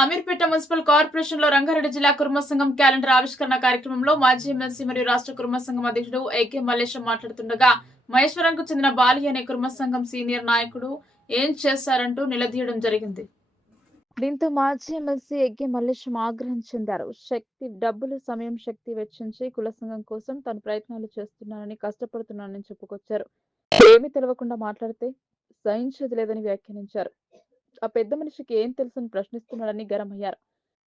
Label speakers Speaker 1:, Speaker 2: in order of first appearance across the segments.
Speaker 1: Ameerpet municipal కార్పొరేషన్లో రంగారెడ్డి జిల్లా కుర్మ సంఘం క్యాలెండర్ ఆవిష్కరణ కార్యక్రమంలో మాజీ ఎమ్మెల్సీ మరియు రాష్ట్ర కుర్మ సంఘం అధ్యక్షుడు ఏకే మల్లేశం మాట్లాడుతుండగా మహేశ్వరంకు చెందిన బాలి అనే కుర్మ సంఘం సీనియర్ నాయకుడు ఏం చేశారంటూ నిలదీయడం జరిగింది. దీంతో మాజీ ఎమ్మెల్సీ ఎగ్గే మల్లేశం ఆగ్రహం చెందారు. శక్తి డబ్బులు సమయం శక్తి వెచ్చించి కుల సంఘం కోసం తను ప్రయత్నాలు చేస్తున్నానని కష్టపడుతున్నానని చెప్పుకొచ్చారు. ఏమీ తెలవకుండా మాట్లాడితే సహించేది లేదని వ్యాఖ్యానించారు. ఆ పెద్ద మనిషికి ఏం తెలుసని ప్రశ్నిస్తున్నాడని గరమయ్యారు.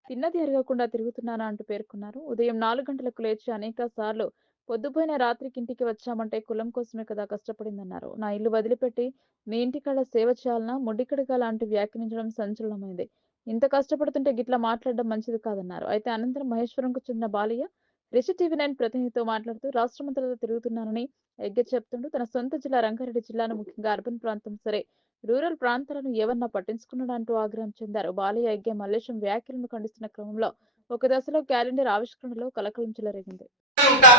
Speaker 1: తిన్నది ఎరగకుండా తిరుగుతున్నానా అంటూ పేర్కొన్నారు. ఉదయం నాలుగు గంటలకు లేచి అనేక సార్లు పొద్దుపోయిన రాత్రికి ఇంటికి వచ్చామంటే కులం కోసమే కదా కష్టపడిందన్నారు. నా ఇల్లు వదిలిపెట్టి మీ ఇంటికాడ సేవ చేయాలన్నా ముడికడగా లాంటి వ్యాఖ్యానించడం సంచలనమైంది. ఇంత కష్టపడుతుంటే గిట్లా మాట్లాడడం మంచిది కాదన్నారు. అయితే అనంతరం మహేశ్వరంకు చెందిన బాలయ్య రిషి టీవీ నైన్ ప్రతినిధితో మాట్లాడుతూ రాష్ట్రమంతలతో తిరుగుతున్నానని ఎగ్గ చెప్తుంటూ తన సొంత జిల్లా రంగారెడ్డి జిల్లాను ముఖ్యంగా అర్బన్ ప్రాంతం సరే రూరల్ ప్రాంతాలను ఏవన్నా పట్టించుకున్నాడంటూ ఆగ్రహం చెందారు. బాలయ్య యజ్ఞ మల్లేశం వ్యాఖ్యలను ఖండిస్తున్న క్రమంలో ఒక దశలో క్యాలెండర్ ఆవిష్కరణలో కలకలం చెలరేగింది
Speaker 2: ఉంటా.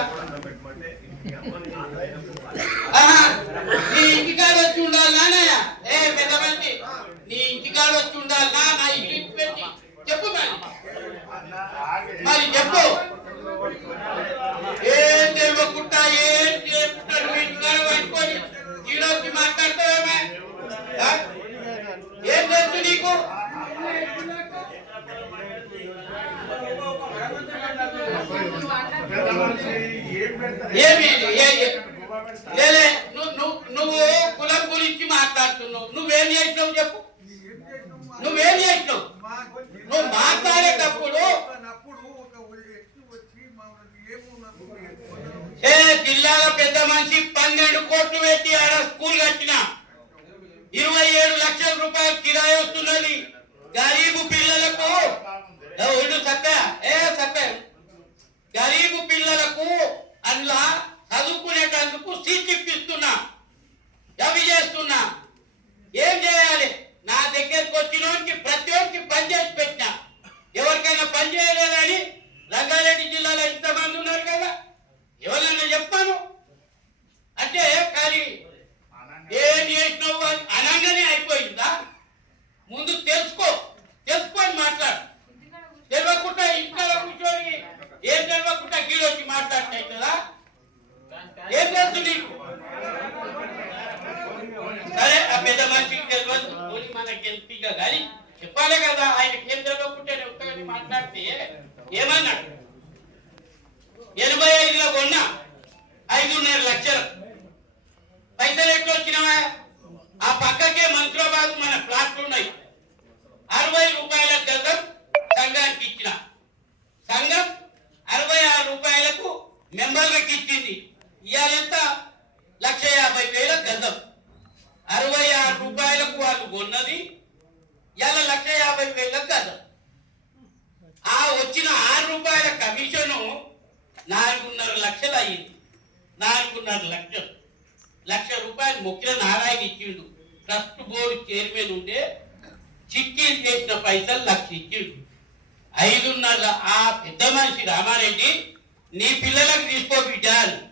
Speaker 2: ఆహా, ఇంటికాడ వచ్చి ఉండాలి నాన్నయ్య ఏ పెద్ద మనిషి నీ ఇంటికాడ వచ్చి ఉండాలి నా నా ఇల్లు ఇచ్చి పెట్టి చెప్పు మరి మరి చెప్పు ఏం తెలియకుండా ఏం చేయకుండా నువ్వు ఇంటికాడ పట్టుకొని ఈడొచ్చి మాట్లాడతావేమే ఆ? ఏం తెలుసు నీకు ఏమి ఏ- ఏ- లేలే నువ్వు కులం గురించి మాట్లాడుతున్నావు. నువ్వేం చేసినావు చెప్పు. నువ్వేం చేసినావు? నువ్వు మాట్లాడేటప్పుడు ఏ జిల్లాల పెద్ద మనిషి పన్నెండు కోట్లు పెట్టి ఆడ స్కూల్ కట్టిన? ఇరవై ఏడు లక్షల రూపాయలు కిరాయి వస్తున్నది. గరీబు పిల్లలకు ఒళ్ళు సత్త ఏ సత్త గరీబు పిల్లలకు అందులో చదువుకునేటందుకు సీట్ ఇప్పిస్తున్నా. అవి చేస్తున్నా. ఏం చేయాలి? నా దగ్గరకు వచ్చినోనికి ప్రతి ఒక్కరికి పని చేసి పెట్టినా. ఎవరికైనా పని చేయలేదని రంగారెడ్డి జిల్లాలో ఇంతమంది ఉన్నారు కదా ఎవరైనా చెప్పాను అంటే కానీ ఏం చేసినావు అని అనగానే అయిపోయిందా ముందు తెలుసుకో తెలుసుకొని మాట్లాడు తెలియకుండా ఇంట్లో కూర్చొని ఏం తెలియకుండా గీడొచ్చి మాట్లాడినాయి కదా ఏం తెలుసు నీకు సరే ఆ పెద్ద మనిషికి తెలియదు పోనీ మనకి ఎంపీగా కానీ చెప్పాలి కదా ఆయనకి ఏం తెలియకుంటే ఒక్కగాని మాట్లాడితే ఏమన్నాడు ఎనభై ఐదులో కొన్నా ఐదున్నర లక్షలు పైసలు ఎట్లా వచ్చినావా ఆ పక్కకే మంత్రాబాద్ మన ప్లాట్లు ఉన్నాయి. అరవై రూపాయల గజం సంఘానికి ఇచ్చిన. సంఘం అరవై ఆరు రూపాయలకు మెంబర్లకు ఇచ్చింది. ఇవాళ ఎంత? లక్ష యాభై వేల గజం. అరవై ఆరు రూపాయలకు వాళ్ళు కొన్నది ఇవాళ లక్ష యాభై వేల గజం. ఆ వచ్చిన ఆరు రూపాయల కమిషను నాలుగున్నర లక్షలు అయ్యింది నాలుగున్నర లక్షలు. లక్ష రూపాయలు మొక్కిన నారాయణ ఇచ్చిండు. ట్రస్ట్ బోర్డు చైర్మన్ ఉండే చిక్కీలు చేసిన పైసలు లక్ష ఇచ్చిండు. ఐదున్నర ఆ పెద్ద మనిషి రామారెడ్డి నీ పిల్లలకు తీసుకో బిడ్డాను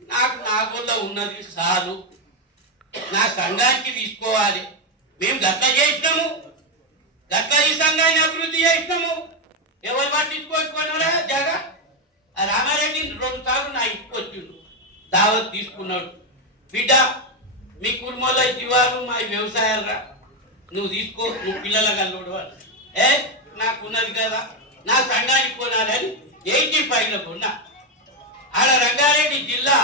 Speaker 2: నాకు నా ఉన్నది చాలు. నా సంఘానికి తీసుకోవాలి. మేము గట్ల చేసినాము. గట్ల ఈ సంఘాన్ని అభివృద్ధి చేసినాము. ఎవరు పట్టించుకోకపోయినారా జగ? ఆ రామారెడ్డి రెండు సార్లు నా ఇంటికి వచ్చిండు. దావత్ తీసుకున్నాడు. బిడ్డ మీ కుటుంబంలో జీవాలు మా వ్యవసాయాలు రా నువ్వు తీసుకో నువ్వు పిల్లల కల్లోడు. ఏ నాకు ఉన్నది కదా నా సంఘానికి కొనాలని ఎయిటీ ఫైవ్లో కొన్నా ఆడ రంగారెడ్డి జిల్లా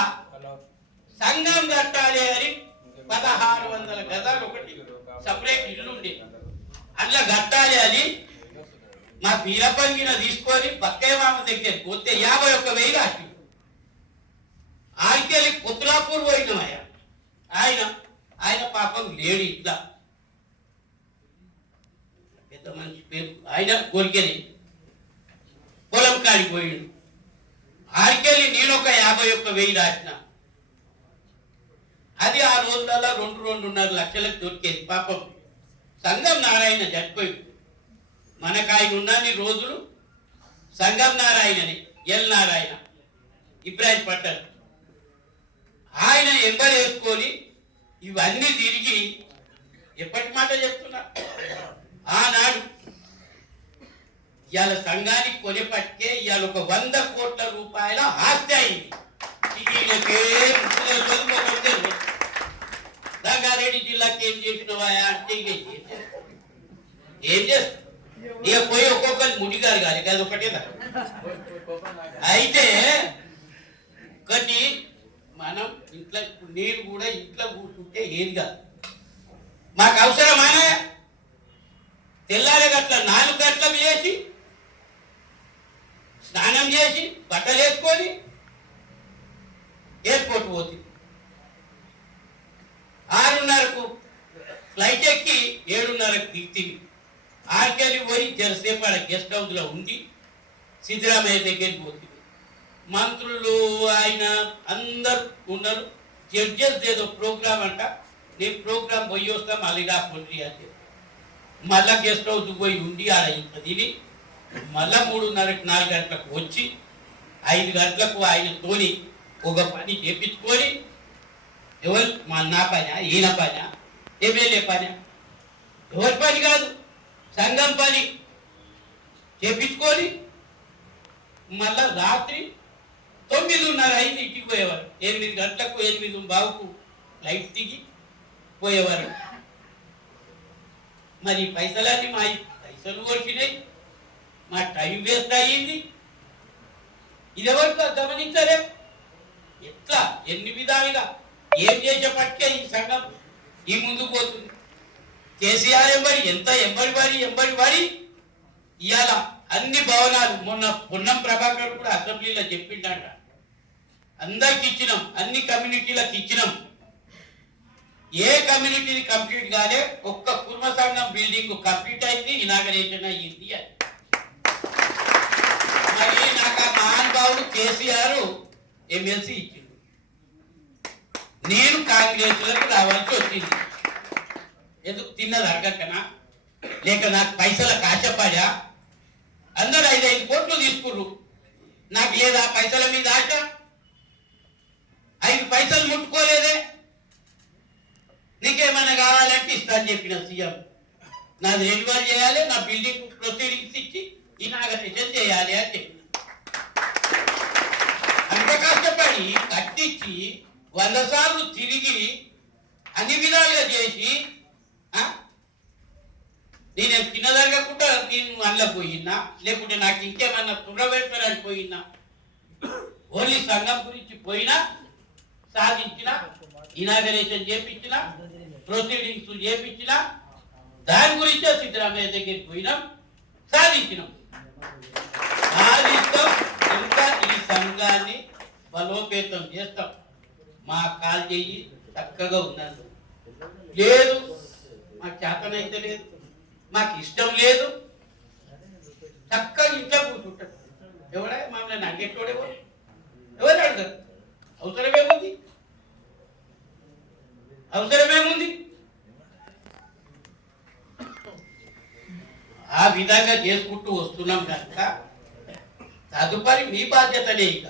Speaker 2: సంఘం కట్టాలి అని పదహారు వందల గదాలు ఒకటి సపరేట్ ఇల్లు ఉండే అట్లా కట్టాలి అని మా బీరపంగిన తీసుకొని బక్కయ్య మామ దగ్గర పోతే యాభై ఒక్క వెయ్యి రాసి ఆడికెళ్ళి పుత్రాపూర్ పోయినామయ్య ఆయన ఆయన పాపం లేడు ఇట్లా. పెద్ద మనిషి పేరు ఆయన కోరికని. పొలం కాడికి పోయిండు. ఆడికెళ్ళి నేను ఒక యాభై ఒక్క వెయ్యి రాసిన అది ఆ రోజులలో రెండు రెండున్నర లక్షలకు దొరికేది పాపం. సంగం నారాయణ చనిపోయి మనకు ఆయన ఉన్నన్ని రోజులు సంగం నారాయణని ఎల్ నారాయణ ఇబ్రాహిం పట్టారు ఆయన ఎంబర్ వేసుకొని ఇవన్నీ తిరిగి ఎప్పటి మాట చెప్తున్నా? ఆనాడు ఇవాళ సంఘానికి కొనిపట్టే ఇవాళ ఒక వంద కోట్ల రూపాయల ఆస్తి అయింది. రంగారెడ్డి జిల్లాకి ఏం చేసినవా అంటే ఏం చేస్తా ఇక పోయి ఒక్కొక్కరు ముడిగారు కాదు అది ఒకటేదా అయితే కొన్ని మనం ఇంట్లో నేను కూడా ఇంట్లో కూర్చుంటే ఏది కాదు. మాకు అవసరమానా తెల్లారి గట్ల నాలుగు గట్ల వేసి స్నానం చేసి బట్టలు వేసుకొని ఎయిర్పోర్ట్ పోతుంది ఆరున్నరకు ఫ్లైట్ ఎక్కి ఏడున్నరకు దిగుతుంది. ఆర్కెళ్ళి పోయి జరసేపు ఆడ గెస్ట్ హౌస్లో ఉండి సిద్ధరామయ్య దగ్గరికి పోతుంది మంత్రులు ఆయన అందరు ఉన్నారు. జడ్జెస్ ఏదో ప్రోగ్రామ్ అంట. నేను ప్రోగ్రామ్ పోయి వస్తా మళ్ళీ రా పొండి అని చెప్పి. మళ్ళా గెస్ట్ హౌస్ పోయి ఉండి ఆడ ఇంత తిని మళ్ళా మూడున్నరకు నాలుగు గంటలకు వచ్చి ఐదు గంటలకు ఆయన తోని ఒక పని చేపించుకొని ఎవరు మా నా పని ఈయన పని ఎమ్మెల్యే పని? ఎవరి పని కాదు సంఘం పని. చేపించుకొని మళ్ళా రాత్రి తొమ్మిదిన్నర అయింది ఇంటికి పోయేవారు. ఎనిమిది గంటలకు ఎనిమిది బావుకు లైట్ దిగి పోయేవారు. మరి పైసలని మా పైసలు వచ్చినాయి మా టైం వేస్ట్ అయ్యింది. ఇది గమనించలే. ఎట్లా? ఎన్ని విధాలుగా? ఏం చేసేపట్టే ఈ సంఘం ఈ ముందు పోతుంది. కేసీఆర్ ఎంబడి ఎంత ఎంబడి వారి ఎంబడి వారి? ఇవాళ అన్ని భవనాలు మొన్న పొన్నం ప్రభాకర్ కూడా అసెంబ్లీలో చెప్పిండట. అందరికి ఇచ్చినాం అన్ని కమ్యూనిటీలకు ఇచ్చినాం. ఏ కమ్యూనిటీ కంప్లీట్ కాలే ఒక్క కుర్మ సంఘం బిల్డింగ్ కంప్లీట్ అయింది ఇనాగరేషన్ అయ్యింది అని. మరి నాకు ఆ మహానుభావుడు కేసీఆర్ ఎమ్మెల్సీ ఇచ్చిండు. నేను కాంగ్రెస్లకు రావాల్సి వచ్చింది. ఎందుకు తిన్నది అడగకనా లేక నాకు పైసల కాశపడా? అందరు ఐదు ఐదు కోట్లు తీసుకుర్రు. నాకు లేదా పైసల మీద ఆశ? ఐదు పైసలు ముట్టుకోలేదే. నీకేమైనా కావాలంటే ఇస్తా అని చెప్పిన సీఎం. నాది రెన్యువల్ చేయాలి నా బిల్డింగ్ ప్రొసీడింగ్స్ ఇచ్చి ఇనాగరేషన్ చేయాలి అని చెప్పిన. అంత కష్టపడి కట్టించి వంద సార్లు తిరిగి అన్ని విధాలుగా చేసి ఆ? నేను తినదరగకుండా నేను అందులో పోయినా లేకుంటే నాకు ఇంకేమన్నా తుడబెడతారని పోయినా ఓన్లీ సంఘం గురించి పోయినా సాధించిన ఇనాగరేషన్ చేపించిన ప్రొసీడింగ్స్ చేపించిన దాని గురించే సిద్ధరామయ్య దగ్గరికి పోయినాం సాధించినాం. సాధిస్తాం ఇంకా ఈ సంఘాన్ని బలోపేతం చేస్తాం. మా కాల్ చెయ్యి చక్కగా ఉన్నది లేదు మా చేతనైతే లేదు మాకు ఇష్టం లేదు. చక్కగా ఇంట్లో కూర్చుంటాడు ఎవడా? మమ్మల్ని అడిగేటోడేవాడు ఎవరు అడగరు అవసరమే అవసరమేముంది ఆ విధంగా చేసుకుంటూ వస్తున్నాం కనుక తదుపరి మీ బాధ్యతనే ఇక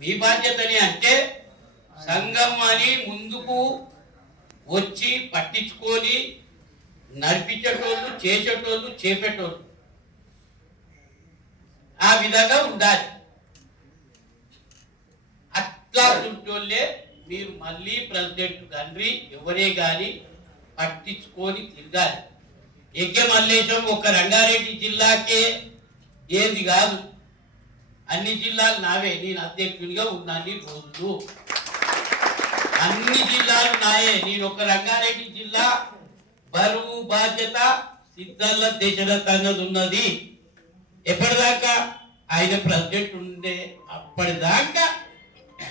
Speaker 2: మీ బాధ్యతనే అంటే సంఘం అని ముందుకు వచ్చి పట్టించుకొని నడిపించేటోళ్ళు చేసేటోళ్ళు చేపేటోళ్ళు. ఆ విధంగా ఉండాలి. అట్లా ఉంటోళ్ళే మీరు మళ్ళీ ప్రెసిడెంట్ తండ్రి ఎవరే గాని పట్టించుకొని తిరగాలి. యజ్ఞ మల్లేశం ఒక రంగారెడ్డి జిల్లాకే ఏది కాదు. అన్ని జిల్లాలు నావే. నేను అధ్యక్షునిగా ఉన్నాను రోజులు. అన్ని జిల్లాలు నాయే. నేను ఒక రంగారెడ్డి జిల్లా బరువు బాధ్యత సిద్ధల్ల దశరథ్ అన్నది ఉన్నది ఎప్పటిదాకా ఆయన ప్రెసిడెంట్ ఉండే అప్పటిదాకా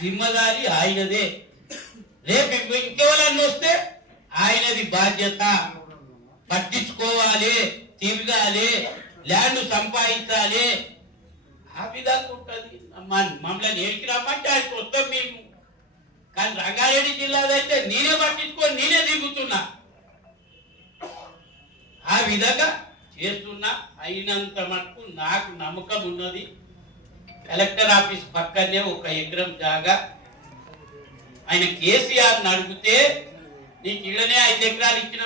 Speaker 2: జిమ్మదారి ఆయనదే. రేపు ఇంకెవరన్నా వస్తే ఆయనది బాధ్యత. పట్టించుకోవాలి తిరగాలి ల్యాండ్ సంపాదించాలి. ఆ విధంగా ఉంటుంది. మమ్మల్ని ఏడికి రమ్మంటే ఆయనకు వస్తాం మేము. కానీ రంగారెడ్డి జిల్లాదైతే నేనే పట్టించుకొని నేనే దిగుతున్నా ఆ విధంగా చేస్తున్నా. అయినంత మటుకు నాకు నమ్మకం ఉన్నది. కలెక్టర్ ఆఫీస్ పక్కనే ఒక ఎకరం జాగా ఆయన కేసీఆర్ అడిగితే నీకు ఇళ్ళనే ఐదు ఎకరాలు ఇచ్చిన